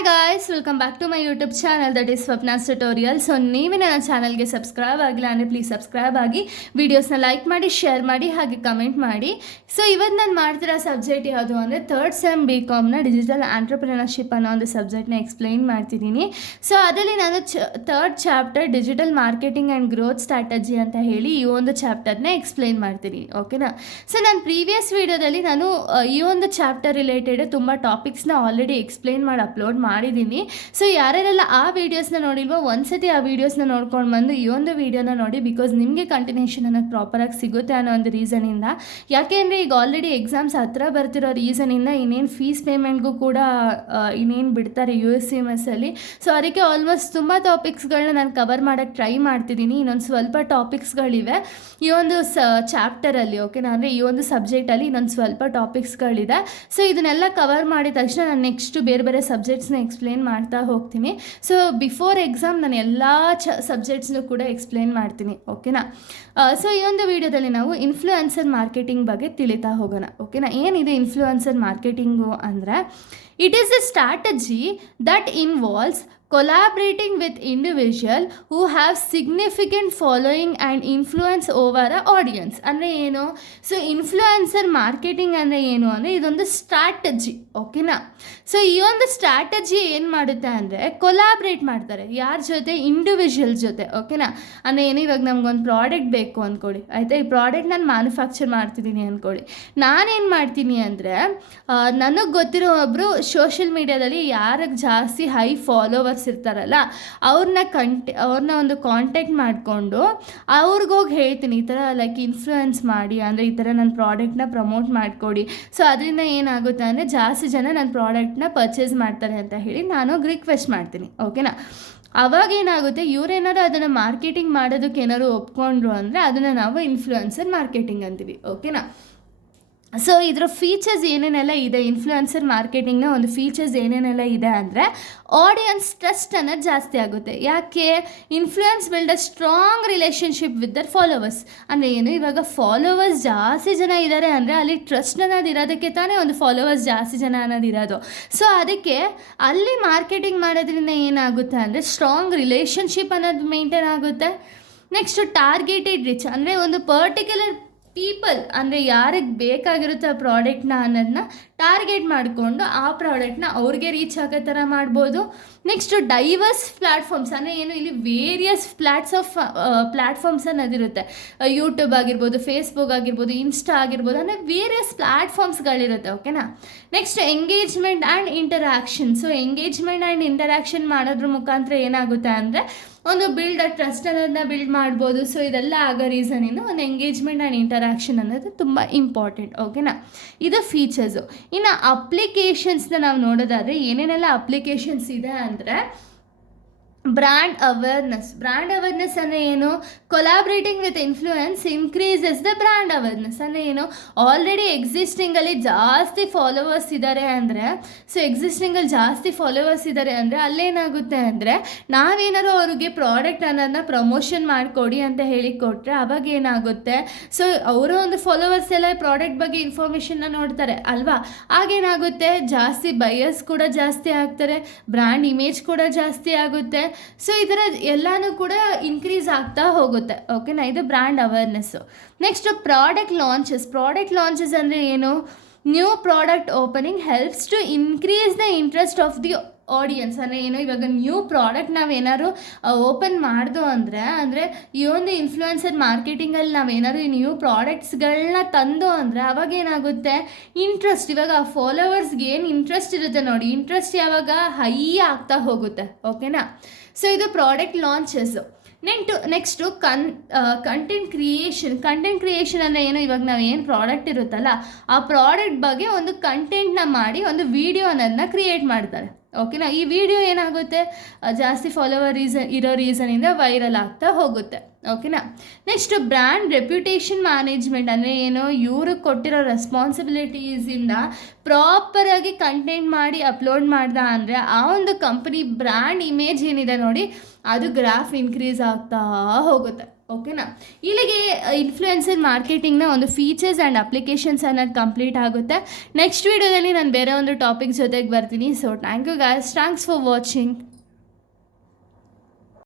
Hi guys, welcome back to my YouTube channel that is Swapna's tutorial. So ನೀವೇ ನನ್ನ ಚಾನಲ್ಗೆ subscribe ಆಗಿಲ್ಲ ಅಂದರೆ ಪ್ಲೀಸ್ ಸಬ್ಸ್ಕ್ರೈಬ್ ಆಗಿ, ವೀಡಿಯೋಸ್ನ ಲೈಕ್ ಮಾಡಿ, ಶೇರ್ ಮಾಡಿ, ಹಾಗೆ ಕಮೆಂಟ್ ಮಾಡಿ. ಸೊ ಇವತ್ತು ನಾನು ಮಾಡ್ತಿರೋ ಸಬ್ಜೆಕ್ಟ್ ಯಾವುದು ಅಂದರೆ ಥರ್ಡ್ ಸೆಮ್ BComನ ಡಿಜಿಟಲ್ ಆಂಟ್ರಪ್ರಿನರ್ಶಿಪ್ ಅನ್ನೋ ಒಂದು ಸಬ್ಜೆಕ್ಟ್ನ ಎಕ್ಸ್ಪ್ಲೈನ್ ಮಾಡ್ತಿದ್ದೀನಿ. ಸೊ ಅದರಲ್ಲಿ ನಾನು third chapter digital marketing and growth strategy ಅಂತ ಹೇಳಿ ಈ ಒಂದು ಚಾಪ್ಟರ್ನ ಎಕ್ಸ್ಪ್ಲೈನ್ ಮಾಡ್ತೀನಿ. ಓಕೆನಾ? ಸೊ ನಾನು ಪ್ರೀವಿಯಸ್ ವೀಡಿಯೋದಲ್ಲಿ ನಾನು ಈ ಒಂದು ಚಾಪ್ಟರ್ ರಿಲೇಟೆಡ್ ತುಂಬ ಟಾಪಿಕ್ಸ್ನ ಆಲ್ರೆಡಿ ಎಕ್ಸ್ಪ್ಲೈನ್ ಮಾಡಿ ಅಪ್ಲೋಡ್ ಮಾಡಿದ್ದೀನಿ. ಸೊ ಯಾರ್ಯಾರೆಲ್ಲ ಆ ವೀಡಿಯೋಸ್ನ ನೋಡಿಲ್ವೋ ಒಂದ್ಸತಿ ಆ ವೀಡಿಯೋಸ್ನ ನೋಡ್ಕೊಂಡು ಬಂದು ಈ ಒಂದು ವೀಡಿಯೋನ ನೋಡಿ, ಬಿಕಾಸ್ ನಿಮಗೆ ಕಂಟಿನ್ಯೂಷನ್ ಅನ್ನೋದು ಪ್ರಾಪರಾಗಿ ಸಿಗುತ್ತೆ ಅನ್ನೋ ಒಂದು ರೀಸನಿಂದ. ಯಾಕೆ ಅಂದರೆ ಈಗ ಆಲ್ರೆಡಿ ಎಕ್ಸಾಮ್ಸ್ ಹತ್ರ ಬರ್ತಿರೋ ರೀಸನಿಂದ ಇನ್ನೇನು ಫೀಸ್ ಪೇಮೆಂಟ್ಗೂ ಕೂಡ ಇನ್ನೇನು ಬಿಡ್ತಾರೆ USCMSಲ್ಲಿ. ಸೊ ಅದಕ್ಕೆ ಆಲ್ಮೋಸ್ಟ್ ತುಂಬ ಟಾಪಿಕ್ಸ್ಗಳನ್ನ ನಾನು ಕವರ್ ಮಾಡೋಕ್ಕೆ ಟ್ರೈ ಮಾಡ್ತಿದ್ದೀನಿ. ಇನ್ನೊಂದು ಸ್ವಲ್ಪ ಟಾಪಿಕ್ಸ್ಗಳಿವೆ ಈ ಒಂದು ಚಾಪ್ಟರಲ್ಲಿ. ಓಕೆನಾ? ಅಂದರೆ ಈ ಒಂದು ಸಬ್ಜೆಕ್ಟಲ್ಲಿ ಇನ್ನೊಂದು ಸ್ವಲ್ಪ ಟಾಪಿಕ್ಸ್ಗಳಿದೆ. ಸೊ ಇದನ್ನೆಲ್ಲ ಕವರ್ ಮಾಡಿದ ತಕ್ಷಣ ನಾನು ನೆಕ್ಸ್ಟ್ ಬೇರೆ ಬೇರೆ ಸಬ್ಜೆಕ್ಟ್ಸ್ನ ಎಕ್ಸ್ಪ್ಲೇನ್ ಮಾಡ್ತಾ ಹೋಗ್ತೀನಿ. ಸೊ ಬಿಫೋರ್ ಎಕ್ಸಾಮ್ ನಾನು ಎಲ್ಲ ಸಬ್ಜೆಕ್ಟ್ಸ್ನು ಕೂಡ ಎಕ್ಸ್ಪ್ಲೇನ್ ಮಾಡ್ತೀನಿ. ಓಕೆನಾ? ಸೊ ಈ ಒಂದು ವಿಡಿಯೋದಲ್ಲಿ ನಾವು ಇನ್ಫ್ಲುಯೆನ್ಸರ್ ಮಾರ್ಕೆಟಿಂಗ್ ಬಗ್ಗೆ ತಿಳಿತಾ ಹೋಗೋಣ. ಓಕೆನಾ? ಏನಿದೆ ಇನ್ಫ್ಲುಯೆನ್ಸರ್ ಮಾರ್ಕೆಟಿಂಗು ಅಂದರೆ, it is A strategy that involves collaborating with individual who have significant following and influence over a audience. ಅಂದರೆ ಏನು? ಸೊ ಇನ್ಫ್ಲುಯೆನ್ಸರ್ ಮಾರ್ಕೆಟಿಂಗ್ ಅಂದರೆ ಏನು ಅಂದರೆ ಇದೊಂದು ಸ್ಟ್ರಾಟಜಿ. ಓಕೆನಾ? ಸೊ ಈ ಒಂದು ಸ್ಟ್ರಾಟಜಿ ಏನು ಮಾಡುತ್ತೆ ಅಂದರೆ ಕೊಲಾಬ್ರೇಟ್ ಮಾಡ್ತಾರೆ. ಯಾರ ಜೊತೆ? ಇಂಡಿವಿಜುವಲ್ ಜೊತೆ. ಓಕೆನಾ? ಅಂದರೆ ಏನು, ಇವಾಗ ನಮಗೊಂದು ಪ್ರಾಡಕ್ಟ್ ಬೇಕು ಅಂದ್ಕೊಳ್ಳಿ, ಆಯಿತಾ? ಈ ಪ್ರಾಡಕ್ಟ್ ನಾನು ಮ್ಯಾನುಫ್ಯಾಕ್ಚರ್ ಮಾಡ್ತಿದ್ದೀನಿ ಅಂದ್ಕೊಳ್ಳಿ. ನಾನೇನು ಮಾಡ್ತೀನಿ ಅಂದರೆ, ನನಗೆ ಗೊತ್ತಿರೋ ಒಬ್ಬರು ಸೋಷಿಯಲ್ ಮೀಡಿಯಾದಲ್ಲಿ ಯಾರಿಗೆ ಜಾಸ್ತಿ ಹೈ ಫಾಲೋವರ್ಸ್ ಇರ್ತಾರಲ್ಲ ಅವ್ರನ್ನ ಒಂದು ಕಾಂಟ್ಯಾಕ್ಟ್ ಮಾಡಿಕೊಂಡು ಅವ್ರಿಗೋಗಿ ಹೇಳ್ತೀನಿ, ಈ ಥರ ಲೈಕ್ ಇನ್ಫ್ಲುಯೆನ್ಸ್ ಮಾಡಿ, ಅಂದರೆ ಈ ಥರ ನನ್ನ ಪ್ರಾಡಕ್ಟ್ನ ಪ್ರಮೋಟ್ ಮಾಡಿಕೊಡಿ. ಸೊ ಅದರಿಂದ ಏನಾಗುತ್ತೆ ಅಂದರೆ ಜಾಸ್ತಿ ಜನ ನನ್ನ ಪ್ರಾಡಕ್ಟ್ನ ಪರ್ಚೇಸ್ ಮಾಡ್ತಾರೆ ಅಂತ ಹೇಳಿ ನಾನು ರಿಕ್ವೆಸ್ಟ್ ಮಾಡ್ತೀನಿ. ಓಕೆನಾ? ಅವಾಗ ಏನಾಗುತ್ತೆ, ಇವರೇನಾದ್ರು ಅದನ್ನು ಮಾರ್ಕೆಟಿಂಗ್ ಮಾಡೋದಕ್ಕೆ ಏನಾದ್ರು ಒಪ್ಕೊಂಡ್ರು ಅಂದರೆ ಅದನ್ನು ನಾವು ಇನ್ಫ್ಲುಯೆನ್ಸರ್ ಮಾರ್ಕೆಟಿಂಗ್ ಅಂತೀವಿ. ಓಕೆನಾ? ಸೊ ಇದರ ಫೀಚರ್ಸ್ ಏನೇನೆಲ್ಲ ಇದೆ, ಇನ್ಫ್ಲುಯೆನ್ಸರ್ ಮಾರ್ಕೆಟಿಂಗ್ನ ಒಂದು ಫೀಚರ್ಸ್ ಏನೇನೆಲ್ಲ ಇದೆ ಅಂದರೆ, ಆಡಿಯನ್ಸ್ ಟ್ರಸ್ಟ್ ಅನ್ನೋದು ಜಾಸ್ತಿ ಆಗುತ್ತೆ. ಯಾಕೆ? Influence build a strong relationship with their followers. ಅಂದರೆ ಏನು, ಇವಾಗ ಫಾಲೋವರ್ಸ್ ಜಾಸ್ತಿ ಜನ ಇದ್ದಾರೆ ಅಂದರೆ ಅಲ್ಲಿ ಟ್ರಸ್ಟ್ ಅನ್ನೋದು ಇರೋದಕ್ಕೆ ತಾನೇ ಒಂದು ಫಾಲೋವರ್ಸ್ ಜಾಸ್ತಿ ಜನ ಅನ್ನೋದು ಇರೋದು. ಸೊ ಅದಕ್ಕೆ ಅಲ್ಲಿ ಮಾರ್ಕೆಟಿಂಗ್ ಮಾಡೋದ್ರಿಂದ ಏನಾಗುತ್ತೆ ಅಂದರೆ ಸ್ಟ್ರಾಂಗ್ ರಿಲೇಷನ್ಶಿಪ್ ಅನ್ನೋದು ಮೇಂಟೈನ್ ಆಗುತ್ತೆ. ನೆಕ್ಸ್ಟು ಟಾರ್ಗೆಟೆಡ್ ರೀಚ್, ಅಂದರೆ ಒಂದು ಪರ್ಟಿಕ್ಯುಲರ್ ಪೀಪಲ್, ಅಂದರೆ ಯಾರಿಗೆ ಬೇಕಾಗಿರುತ್ತೆ ಆ ಪ್ರಾಡಕ್ಟ್ನ ಅನ್ನೋದನ್ನ ಟಾರ್ಗೆಟ್ ಮಾಡಿಕೊಂಡು ಆ ಪ್ರಾಡಕ್ಟ್ನ ಅವ್ರಿಗೆ ರೀಚ್ ಆಗೋ ಥರ ಮಾಡ್ಬೋದು. ನೆಕ್ಸ್ಟು ಡೈವರ್ಸ್ ಪ್ಲ್ಯಾಟ್ಫಾರ್ಮ್ಸ್, ಅಂದರೆ ಏನು, ಇಲ್ಲಿ ವೇರಿಯಸ್ ಪ್ಲ್ಯಾಟ್ಫಾರ್ಮ್ಸ್ ಅನ್ನೋದಿರುತ್ತೆ. ಯೂಟ್ಯೂಬ್ ಆಗಿರ್ಬೋದು, ಫೇಸ್ಬುಕ್ ಆಗಿರ್ಬೋದು, ಇನ್ಸ್ಟಾ ಆಗಿರ್ಬೋದು, ಅಂದರೆ ವೇರಿಯಸ್ ಪ್ಲ್ಯಾಟ್ಫಾರ್ಮ್ಸ್ಗಳಿರುತ್ತೆ. ಓಕೆನಾ? Next engagement and interaction. So engagement and interaction ಮಾಡೋದ್ರ ಮುಖಾಂತರ ಏನಾಗುತ್ತೆ ಅಂದರೆ ಒಂದು ಟ್ರಸ್ಟ್ ಅನ್ನೋದನ್ನ ಬಿಲ್ಡ್ ಮಾಡ್ಬೋದು. ಸೊ ಇದೆಲ್ಲ ಆಗೋ ರೀಸನಿಂದ ಒಂದು ಎಂಗೇಜ್ಮೆಂಟ್ ಆ್ಯಂಡ್ ಇಂಟರಾಕ್ಷನ್ ಅನ್ನೋದು ತುಂಬ ಇಂಪಾರ್ಟೆಂಟ್. ಓಕೆನಾ? ಇದು ಫೀಚರ್ಸು. ಇನ್ನು ಅಪ್ಲಿಕೇಶನ್ಸ್ನ ನಾವು ನೋಡೋದಾದರೆ ಏನೇನೆಲ್ಲ ಅಪ್ಲಿಕೇಶನ್ಸ್ ಇದೆ ಅಂದರೆ, ಬ್ರ್ಯಾಂಡ್ ಅವೇರ್ನೆಸ್ ಅಂದರೆ ಏನು? Collaborating with influence increases the brand awareness. ಅಂದರೆ ಏನು? ಆಲ್ರೆಡಿ ಎಕ್ಸಿಸ್ಟಿಂಗಲ್ಲಿ ಜಾಸ್ತಿ ಫಾಲೋವರ್ಸ್ ಇದ್ದಾರೆ ಅಂದರೆ, ಸೊ ಎಕ್ಸಿಸ್ಟಿಂಗಲ್ಲಿ ಜಾಸ್ತಿ ಫಾಲೋವರ್ಸ್ ಇದ್ದಾರೆ ಅಂದರೆ ಅಲ್ಲೇನಾಗುತ್ತೆ ಅಂದರೆ, ನಾವೇನಾದ್ರು ಅವ್ರಿಗೆ ಪ್ರಾಡಕ್ಟ್ ಅನ್ನೋದನ್ನ ಪ್ರಮೋಷನ್ ಮಾಡಿಕೊಡಿ ಅಂತ ಹೇಳಿ ಕೊಟ್ಟರೆ ಅವಾಗ ಏನಾಗುತ್ತೆ, ಸೊ ಅವರ ಒಂದು ಫಾಲೋವರ್ಸ್ ಎಲ್ಲ ಪ್ರಾಡಕ್ಟ್ ಬಗ್ಗೆ ಇನ್ಫಾರ್ಮೇಷನ್ನ ನೋಡ್ತಾರೆ ಅಲ್ವಾ? ಆಗೇನಾಗುತ್ತೆ, ಜಾಸ್ತಿ ಬಯರ್ಸ್ ಕೂಡ ಜಾಸ್ತಿ ಆಗ್ತಾರೆ, ಬ್ರ್ಯಾಂಡ್ ಇಮೇಜ್ ಕೂಡ ಜಾಸ್ತಿ ಆಗುತ್ತೆ. ಸೊ ಈ ಥರ ಎಲ್ಲನೂ ಕೂಡ ಇನ್ಕ್ರೀಸ್ ಆಗ್ತಾ ಹೋಗುತ್ತೆ. ಓಕೆನಾ? ಇದು brand awareness. Next product launches ಅಂದರೆ ಏನು? New product opening helps to increase the interest of the audience. ಅಂದರೆ ಏನು, ಇವಾಗ ನ್ಯೂ ಪ್ರಾಡಕ್ಟ್ ನಾವೇನಾದ್ರು ಓಪನ್ ಮಾಡ್ದು ಅಂದರೆ ಈ ಒಂದು ಇನ್ಫ್ಲುಯೆನ್ಸರ್ ಮಾರ್ಕೆಟಿಂಗಲ್ಲಿ ನಾವೇನಾದ್ರು ಈ ನ್ಯೂ ಪ್ರಾಡಕ್ಟ್ಸ್ಗಳನ್ನ ತಂದು ಅಂದರೆ ಅವಾಗ ಏನಾಗುತ್ತೆ, ಇಂಟ್ರೆಸ್ಟ್, ಇವಾಗ ಆ ಫಾಲೋವರ್ಸ್ಗೆ ಏನು ಇಂಟ್ರೆಸ್ಟ್ ಇರುತ್ತೆ ನೋಡಿ, ಇಂಟ್ರೆಸ್ಟ್ ಯಾವಾಗ ಹೈ ಆಗ್ತಾ ಹೋಗುತ್ತೆ. ಓಕೆನಾ? ಸೊ ಇದು ಪ್ರಾಡಕ್ಟ್ ಲಾಂಚಸ್ಸು. ನೆಕ್ಸ್ಟು ಕಂಟೆಂಟ್ ಕ್ರಿಯೇಷನ್ ಅಂದರೆ ಏನು, ಇವಾಗ ನಾವು ಏನು ಪ್ರಾಡಕ್ಟ್ ಇರುತ್ತಲ್ಲ ಆ ಪ್ರಾಡಕ್ಟ್ ಬಗ್ಗೆ ಒಂದು ಕಂಟೆಂಟ್ನ ಮಾಡಿ ಒಂದು ವಿಡಿಯೋ ಅನ್ನೋದನ್ನ ಕ್ರಿಯೇಟ್ ಮಾಡ್ತಾರೆ. ಓಕೆನಾ? ಈ ವಿಡಿಯೋ ಏನಾಗುತ್ತೆ, ಜಾಸ್ತಿ ಫಾಲೋವರ್ ಇರೋ ರೀಸನಿಂದ ವೈರಲ್ ಆಗ್ತಾ ಹೋಗುತ್ತೆ. ಓಕೆನಾ? ನೆಕ್ಸ್ಟ್ ಬ್ರ್ಯಾಂಡ್ ರೆಪ್ಯುಟೇಷನ್ ಮ್ಯಾನೇಜ್ಮೆಂಟ್ ಅಂದರೆ ಏನು, ಇವರು ಕೊಟ್ಟಿರೋ ರೆಸ್ಪಾನ್ಸಿಬಿಲಿಟೀಸಿಂದ ಪ್ರಾಪರಾಗಿ ಕಂಟೆಂಟ್ ಮಾಡಿ ಅಪ್ಲೋಡ್ ಮಾಡ್ದ ಅಂದರೆ ಆ ಒಂದು ಕಂಪನಿ ಬ್ರ್ಯಾಂಡ್ ಇಮೇಜ್ ಏನಿದೆ ನೋಡಿ ಅದು ಗ್ರಾಫ್ ಇನ್ಕ್ರೀಸ್ ಆಗ್ತಾ ಹೋಗುತ್ತೆ. ಓಕೆನಾ. ಇಲ್ಲಿಗೆ ಇನ್ಫ್ಲುಯೆನ್ಸರ್ ಮಾರ್ಕೆಟಿಂಗ್ನ ಒಂದು ಫೀಚರ್ಸ್ ಆ್ಯಂಡ್ ಅಪ್ಲಿಕೇಶನ್ಸ್ ಅನ್ನೋದು ಕಂಪ್ಲೀಟ್ ಆಗುತ್ತೆ. ನೆಕ್ಸ್ಟ್ ವೀಡಿಯೋದಲ್ಲಿ ನಾನು ಬೇರೆ ಒಂದು ಟಾಪಿಕ್ ಜೊತೆಗೆ ಬರ್ತೀನಿ. So thank you guys, thanks for watching.